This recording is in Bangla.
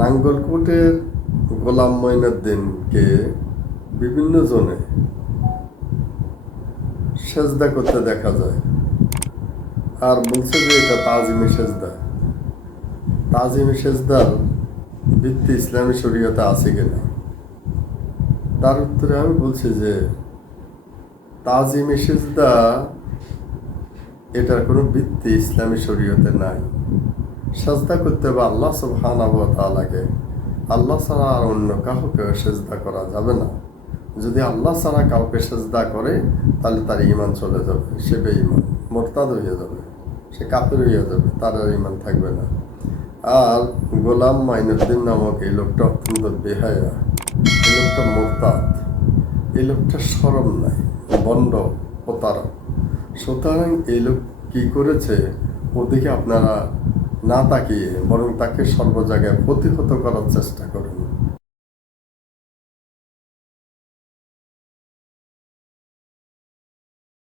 নাঙ্গলকোটের গোলাম মঈনুদ্দিনকে বিভিন্ন জনে সেজদা করতে দেখা যায়, আর বলছে যে এটা তাজিমি সেজদা। তাজিমি সেজদার ভিত্তি ইসলামী শরীয়তে আছে কিনা? তার উত্তরে আমি বলছি যে তাজিমি সেজদা এটার কোনো ভিত্তি ইসলামী শরীয়তে নাই। সেজদা করতে হবে আল্লাহ সুবহানাহু ওয়া তাআলাকে, আল্লাহ ছাড়া আর অন্য কাউকে সেজদা করা যাবে না। যদি আল্লাহ ছাড়া কাউকে সেজদা করে তাহলে তার ঈমান চলে যাবে, সে বেঈমান, মুরতাদ হয়ে যাবে, সে কাফের হয়ে যাবে, তার আর ঈমান থাকবে না। আর গোলাম মঈনুদ্দিন নামক এই লোকটা অত্যন্ত বেহায়া, এই লোকটা মুরতাদ, এই লোকটা শরম নাই, বন্ড, প্রতারক। সুতরাং এই লোক কি করেছে ওদিকে আপনারা না তাকিয়ে বরং তাকে সর্ব জায়গায় প্রতিহত করার চেষ্টা করুন।